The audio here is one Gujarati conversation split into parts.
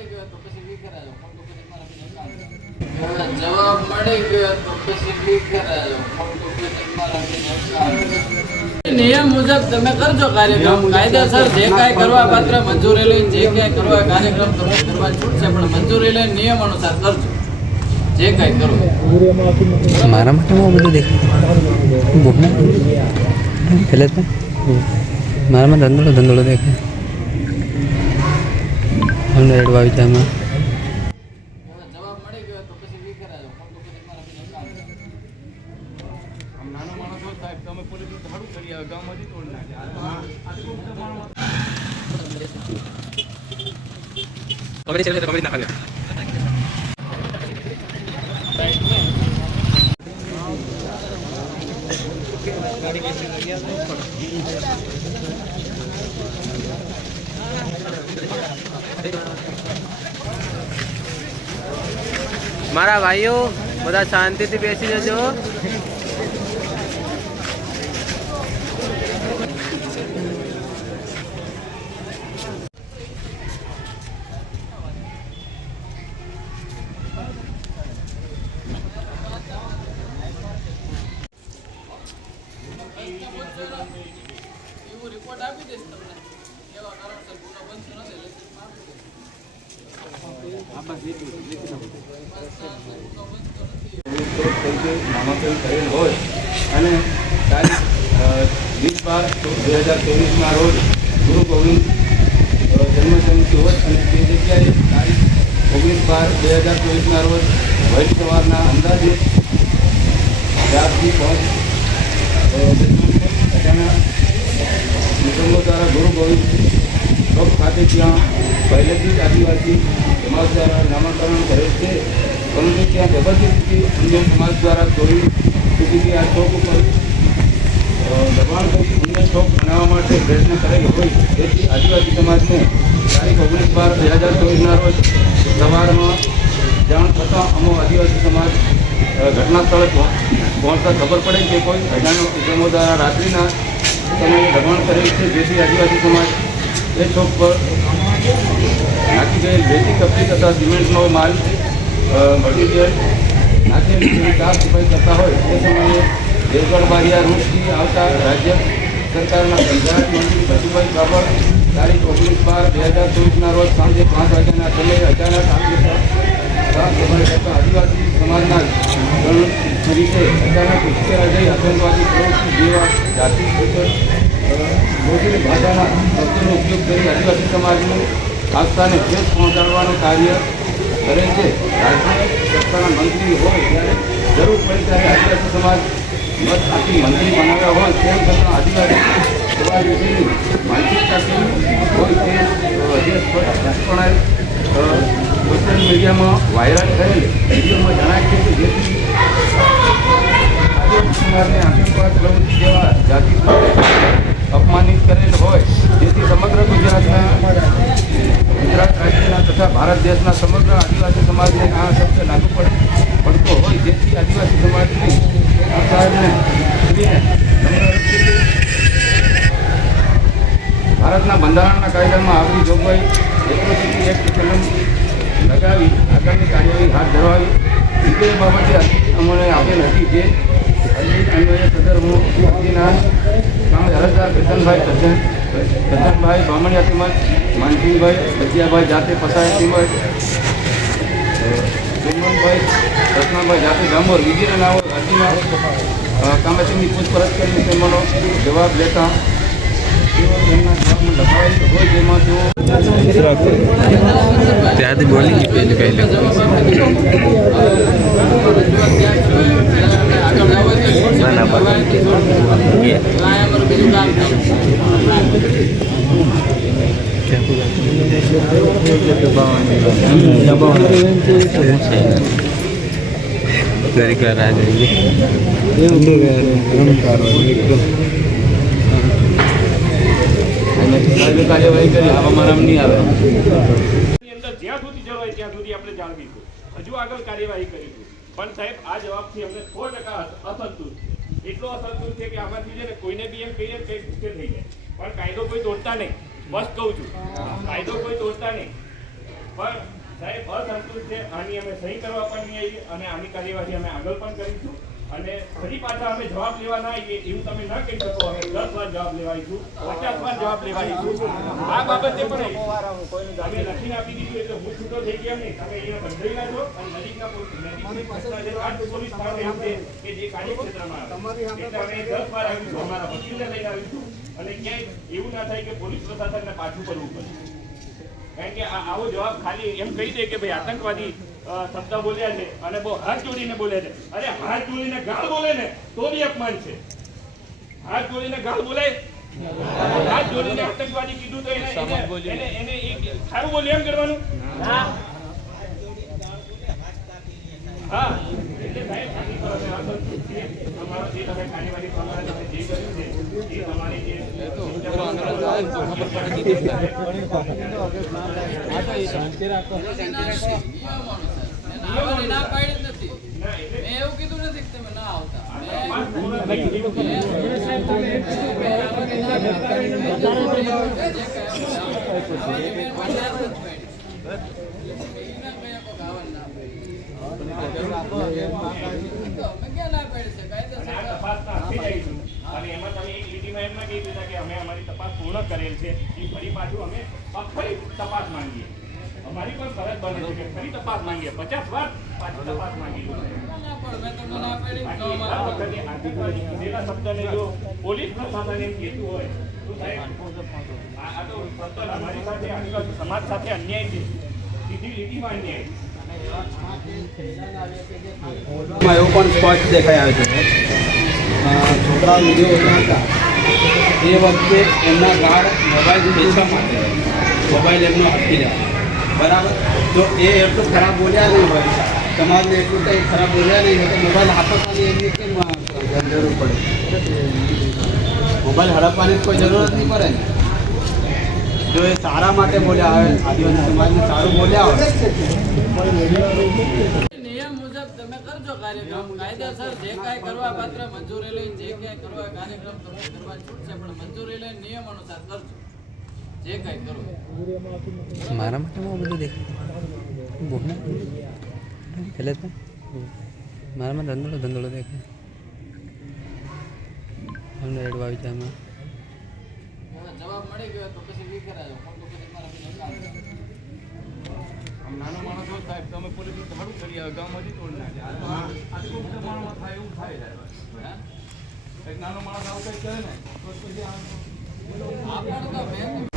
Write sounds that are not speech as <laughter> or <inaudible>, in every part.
મળી ગયો તો પછી વિખેરાયો. ખોટું કરી મારા બીજા કામ જવાબ મળી ગયો તો પછી વિખેરાયો. ખોટું કરી મારા બીજા કામ નિયમ મુજબ તમે કરજો કાર્યક્રમ. કાયદેસર જે કાંઈ કરવા પાત્ર મંજૂરી લઈને જે કાંઈ કરવા કાર્યક્રમ તમે કરવા છૂટશે પણ મંજૂરી લઈને નિયમ અનુસાર કરજો. જે કાંઈ કરવું મારા માટે બહુ બધું દેખાય. મારામાં ધંધોળો ધંધોળો દેખાય. નાનો માણસ હોય સાહેબ તમે પોલીસ સારું કરી આવે ગામમાંથી તોડી નાખે મારા ભાઈઓ બધા શાંતિથી બેસી જજો એવું રિપોર્ટ આપી દઈશ તમને કેવા કારણસર ગુનો બનતો નથી લેખિતમાં આપી દઈશ. થઈ ગઈ નામાંકન કરેલ હોય અને તારીખ વીસ બાર બે હજાર ચોવીસના રોજ ગુરુ ગોવિંદ અ, જન્મજયંતિ હોય અને તે જગ્યાએ તારીખ ઓગણીસ બાર બે હજાર ચોવીસના રોજ વહેલી અંદાજે ચારથી પાંચ નિગમો દ્વારા ગુરુ ગોવિંદ ચોક ખાતે ત્યાં પહેલેથી જ આદિવાસી સમાજ દ્વારા નામાંકરણ કરેલ છે. પરંતુ ત્યાં જબરદસ્તી અન્ય સમાજ દ્વારા ચોરી સુધી આ ચોક ઉપર દબાણ અન્ય ચોક બનાવવા માટે પ્રયત્ન કરેલ હોય, તેથી આદિવાસી સમાજને તારીખ ઓગણીસ બાર બે હજાર ચોવીસના રોજ સવારમાં જાણ થતાં અમો આદિવાસી સમાજ ઘટના સ્થળે પહોંચતા ખબર પડે કે કોઈ અજાણ્યા ઇસમો દ્વારા રાત્રિના સમયે દબાણ કરેલ છે. જેથી આદિવાસી સમાજ એ ચોક પર નાખી ગયેલ વેચી કપડી તથા સિમેન્ટનો માલ અ, મટીરિયલ નાખેલ જેવી સાફ સફાઈ કરતા હોય તે સમયે દેવગઢ બારિયા રૂટથી આવતા રાજ્ય સરકારના પંચાયત મંત્રી બચુભાઈ બાબર તારીખ ઓગણીસ બાર બે હજાર ચોવીસના રોજ સાંજે પાંચ વાગ્યાના સમયે અચાનક આવી જતા સાફ સફાઈ કરતા આદિવાસી સમાજના ગણ તરીકે અચાનક ઉશ્કેરા જઈ આતંકવાદી પ્રવૃત્તિ જેવા જાતિ ગોઠવી ભાષાના શબ્દોનો ઉપયોગ કરી આદિવાસી સમાજનું આસ્થાને ભેદ પહોંચાડવાનું કાર્ય કરે છે. રાજ્યના મંત્રી હોય ત્યારે જરૂર પડે ત્યારે આદિવાસી સમાજ મત આખી મંત્રી બનાવ્યા હોય તેમ છતાં આદિવાસી સમાજ વિશેની માનસિકતા કેવી હોય તે સોશિયલ મીડિયામાં વાયરલ થયેલ વિડીયોમાં જણાય છે કે જેથી આદિવાસી સમાજને આતંકવાદ પ્રવૃત્તિ જેવા જાતિ અપમાનિત કરેલ હોય જેથી સમગ્ર ગુજરાતના ગુજરાત રાજ્યના તથા ભારત દેશના સમગ્ર આદિવાસી સમાજને આ શબ્દ લાગુ પડ પડતો હોય જેથી આદિવાસી સમાજની આ સાહેબને શ્રીને નમ્ર વિનંતી. ભારતના બંધારણના કાયદામાં આવતી જોગવાઈ એટ્રોસિટી એક્ટ કલમ લગાવી આગળની કાર્યવાહી હાથ ધરવાવી તે બાબતે અરજી અમને આપેલ હતી જે અરજી અન્વયે સદર હું અરજીના સામે અરજદાર કેતનભાઈ સજ્જન સજ્જનભાઈ બામણિયા માનસિંહભાઈ સજિયાભાઈ જાતે પસાય તેમજ ચુમનભાઈ રત્નાભાઈ જાતે ગામોર વગેરે નાઓ અરજીના કામે તેમની પૂછપરછ કરી તેમનો જવાબ લેતા. ત્યાંથી બોલી ગઈ પેલી પહેલી ના, ના, જ્યાં સુધી જળવાય ત્યાં સુધી આપણે જાળવીશું હજુ આગળ કાર્યવાહી કરીશું પણ સાહેબ આ જવાબથી અમને સો ટકા અસંતુષ્ટ એટલો અસંતુષ્ટ છે કે આમાંથી છે ને કોઈને બી એમ કહીએ કંઈક થઈ જાય પણ કાયદો કોઈ તોડતા નહીં. બસ કહું છું. કાયદો કોઈ તોડતા નહીં. પણ સાહેબ અસંતુલિત છે. આની અમે સહી કરવા પણ નહીં આવીએ અને આની કાર્યવાહી અમે આગળ પણ કરીશું. અને ફરી પાછા અમે જવાબ લેવા ના આવીએ એવું તમે ન કહી શકો. અમે દસ વાર જવાબ લેવાઈશું પચાસ વાર જવાબ લેવાઈશું. આ બાબતે પણ અમે લખીને આપી દીધું એટલે હું છૂટો થઈ ગયા નહીં. તમે અહીંયા બંધાયેલા છો અને નજીકના પોલીસ છે કે જે કાર્યક્ષેત્રમાં આવે. એટલે અમે દસ વાર આવીશું. અમારા વકીલને લઈને આવીશું. અને ક્યાંય એવું ના થાય કે પોલીસ પ્રશાસનને પાછું કરવું પડે. કારણ કે આવો જવાબ ખાલી એમ કહી દે કે ભાઈ આતંકવાદી શબ્દ બોલ્યા છે અને બહુ હાથ જોડીને બોલે છે. અરે હાથ જોડીને ગાળ બોલે ને તો બી અપમાન છે. હાથ જોડીને ગાળ બોલે. હાથ જોડીને આતંકવાદી કીધું તો એને એને- એ સારું બોલ્યું એમ કરવાનું? હા. એટલે સાહેબ આની પર અમે અસંતુષ્ટ છીએ. અમારો જે તમે કાર્યવાહી કરવાના તમે જે કર્યું છે એ તમારી જે આવવાની ના પાડી નથી મેં એવું કીધું નથી કે તમે ના આવતા મેં- મેં આવવાની ના પાડી. જે કહે આવવાની મેં વાત જ નથી પાડી. ઈ ના કહ્યા કોક આવવાની ના પાડી. તો અમે ક્યાં ના પાડી છે કાયદેસર આ તપાસના આપી દઈશું. અને એમાં તમે એક લીટીમાં એમ ના કહી દીધા કે અમે અમારી તપાસ પૂર્ણ કરેલ છે, એ ફરી પાછું અમે ફરી તપાસ માંગીએ. અમારી પણ ફરજ બને છે કે ફરી તપાસ માંગીએ. પચાસ વાર પાછી તપાસ માંગી જો પોલીસ પ્રશાસન કહેતું હોય સમાજ સાથે અન્યાય છે. માં પણ સ્પષ્ટ દેખાઈ આવે છે. છોકરા વીડિયો ઉતારતા એ વખતે એમના ગાર્ડ મોબાઈલ વેચવા માટે મોબાઈલ એમનો આપી જાય. બરાબર? જો એ એટલું ખરાબ બોલ્યા નહીં હોય. સમાજને એટલું કંઈ ખરાબ બોલ્યા નહીં હોય. તો મોબાઈલ આપવાની એમની કેમ જરૂર પડે મોબાઈલ હડપવાની કોઈ જરૂરત નહીં પડે ને. જો એ સારા માટે બોલ્યા હોય, આદિવાસી સમાજને સારું બોલ્યા હોય. તમે કરજો કાર્યક્રમ. કાયદેસર જે કાંઈ કરવા પાત્ર મંજૂરી લઈને જે કાંઈ કરવા કાર્યક્રમ તમને કરવા છૂટશે પણ મંજૂરી લઈને નિયમ અનુસાર કરજો. જે કાંઈ કરવું મારા માટે બહુ બધું દેખાય. બહુ એટલે તો મારામાં ધંધોળો ધંધોળો દેખાય. અમને રેડવા આવી જાય જવાબ મળી ગયો તો પછી વી કરાયો પણ તો પછી મારા નાનો માણસ હોય સાહેબ તમે પોલીસને સારું કરી આવે ગામમાંથી તોડી નાખે. આ તો આ- આ તો કોઈ મોટા માણસમાં થાય એવું થાય સાહેબ? એક નાનો માણસ આવું કંઈક કરે ને? તો પછી આ આપણ તો મેં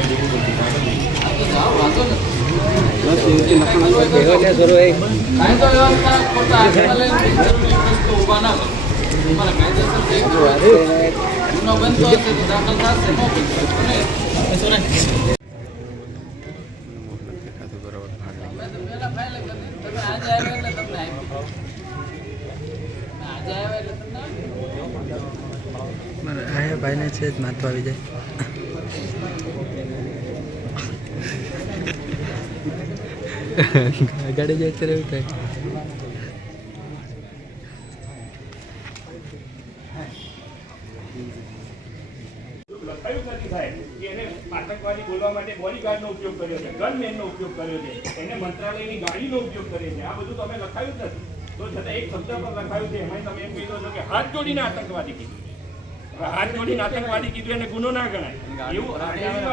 આ તો જાઓ, વાંધો નથી. કાંઈ તો વ્યવસ્થા ખોટા હાથમાં લઈને બિનજરૂરી પ્રશ્નો ઊભા ના કરો. તમારે કાયદેસર જે કરવું હોય. ગુનો બનતો હશે તો દાખલ થશે, ન બનતો તો નહીં. અમે તો પહેલા ફાઇલ જ કરી. તમે આજે આવ્યા એટલે તમને આપી. તમે આજે આવ્યા એટલે તમને આપી. મારે આ ભાઈને છે જ માથું આવી જાય. ગાડી જાય ત્યારે એવું થાય. લખાયું નથી સાહેબ કે એને આતંકવાદી બોલવા માટે બોડીગાર્ડનો ગુનો ના ગણાય એવું આખા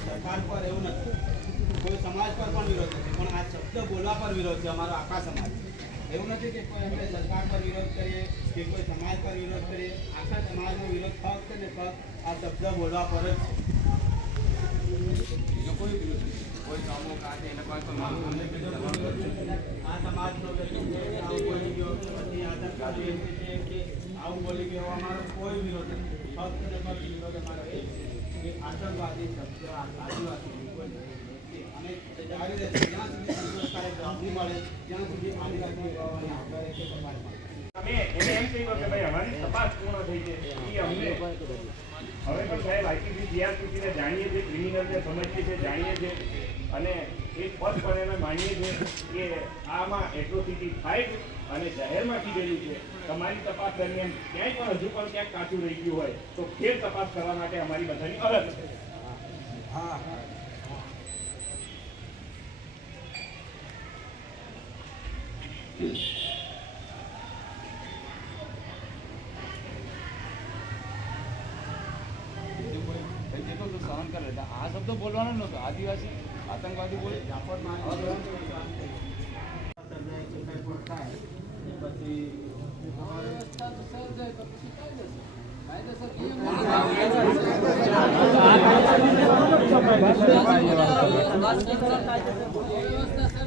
સરકાર પર એવું નથી. કોઈ સમાજ પર પણ વિરોધ નથી પણ આ શબ્દ બોલવા પર વિરોધ છે અમારો આખા સમાજ. એવું નથી કે કોઈ અમે સરકાર પર વિરોધ કરીએ કે કોઈ સમાજ પર વિરોધ કરીએ આખા સમાજનો વિરોધ ફક્ત ને ફક્ત આ શબ્દ બોલવા પર જ છે. બીજો કોઈ વિરોધ નથી. કોઈ કામો કાઢે એને છે. આ સમાજનો આવું બોલી ગયો પછી આતંકવાદી છે કે આવું બોલી ગયો અમારો કોઈ વિરોધ નથી. ફક્ત ને ફક્ત વિરોધ અમારો એ છે કે આતંકવાદી શબ્દ આદિવાસી જાણીએ છીએ અને એ સ્પષ્ટપણે અમે માનીએ છીએ કે આમાં એટ્રોસિટી થાય અને જાહેરમાં કીધેલું છે. તમારી તપાસ દરમિયાન ક્યાંય પણ હજુ પણ ક્યાંક કાચું રહી ગયું હોય, તો ફેર તપાસ કરવા માટે અમારી બધાની અરજ છે. જેટલું સહન કરે આ શબ્દ બોલવાનો નહોતો આદિવાસી આતંકવાદી બોલે કાયદેસર.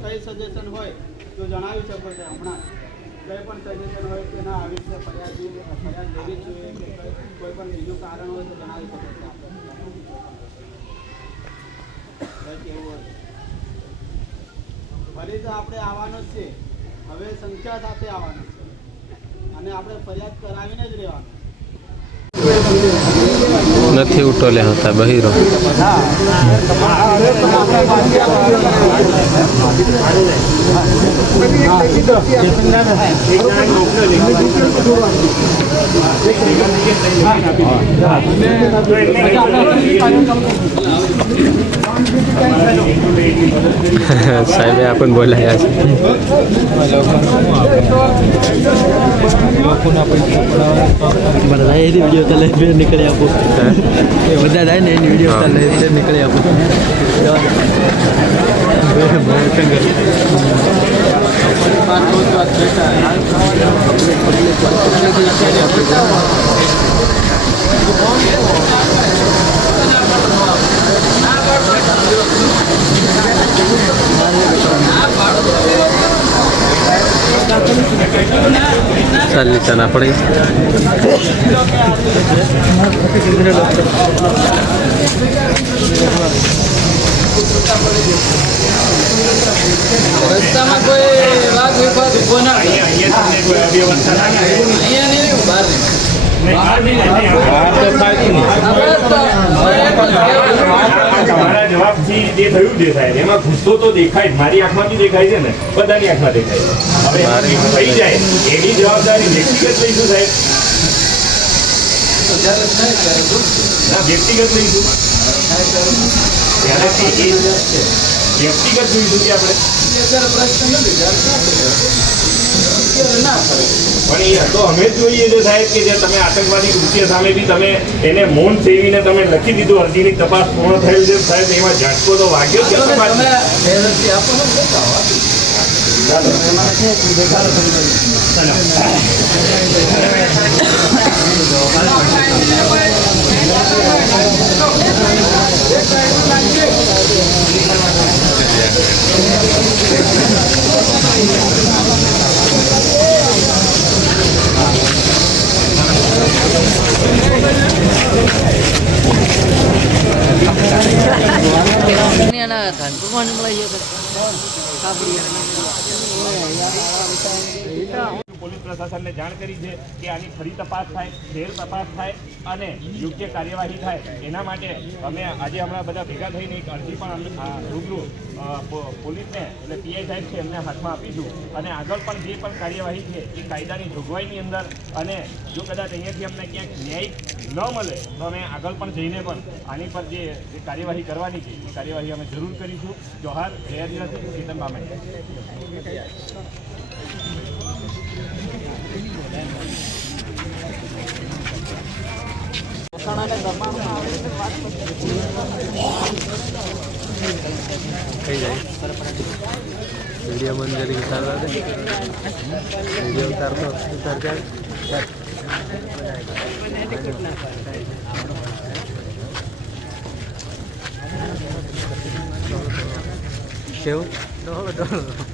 કોઈ સજેશન હોય તો જણાવી શકો હમણાં કઈ પણ સજેશન હોય કે આવી રીતે ફરિયાદ ફરિયાદ લેવી જોઈએ કોઈ પણ બીજું કારણ હોય તો જણાવી શકો છો ફરી તો આપણે આવવાનું જ છે. હવે સંખ્યા સાથે આવવાનું છે. અને આપણે ફરિયાદ કરાવીને જ રહેવાનું. નથી ઉટોલે હતા બહિરો. <laughs> સાહેબે આપણને બોલાયા છે. બધા એ વીડિયો નીકળી આપો. એ બધા થાય ને એની વીડિયો ચાલે ફેર નીકળી આપો ચાલી ચાના પડી રસ્તામાં કોઈ વાદ વિવાદ ઊભો ના. અહીંયા અહીંયા થાય. અહીંયા નહીં બહાર નહીં. નહીં, બહાર નહીં, નહીં, આ- આ બસ તો મારે એટલું જ કહેવાનું. આ તમારા જવાબથી જે થયું છે સાહેબ એમાં ગુસ્સો તો દેખાય. જ. મારી આંખમાં બી દેખાય છે ને. બધાની આંખમાં દેખાય છે. હવે થઈ જાય. એની જવાબદારી વ્યક્તિગત લઈશું સાહેબ ના વ્યક્તિગત લઈશું ત્યારે તે એ વ્યક્તિગત જોઈશું કે આપણે? પ્રશ્ન નથી અત્યારે ના કરે પણ એ તો અમે જોઈએ છે સાહેબ કે જે તમે આતંકવાદી કૃત્ય સામે બી તમે એને મૌન સેવીને તમે લખી દીધું અરજીની તપાસ પૂર્ણ થયેલ છે. સાહેબ એમાં ઝાટકો તો વાગ્યો છે તમે તપાસ વ્યવસ્થિત આપો ને બતાવો. પોલીસ પ્રશાસનને જાણ કરી છે કે આની ફરી તપાસ થાય, ફેર તપાસ થાય અને યોગ્ય કાર્યવાહી થાય. એના માટે અમે આજે હમણાં બધા ભેગા થઈને એક અરજી પણ રૂબરૂ પોલીસને એટલે પીઆઈ સાહેબ છે એમને હાથમાં આપીશું. અને આગળ પણ જે પણ કાર્યવાહી છે એ કાયદાની જોગવાઈની અંદર અને જો કદાચ અહીંયાથી અમને ક્યાંક ન્યાય ન મળે, તો અમે આગળ પણ જઈને પણ આની પર જે કાર્યવાહી કરવાની છે, એ કાર્યવાહી અમે જરૂર કરીશું. જોહાર, જય આદિવાસી ચેતન બામણી. થઈ જાય વીડિયો બંધ કરી ઉતારવા દે વીડિયો ઉતારતો ઉતાર ચાલ કેવું ડોળો ડોળો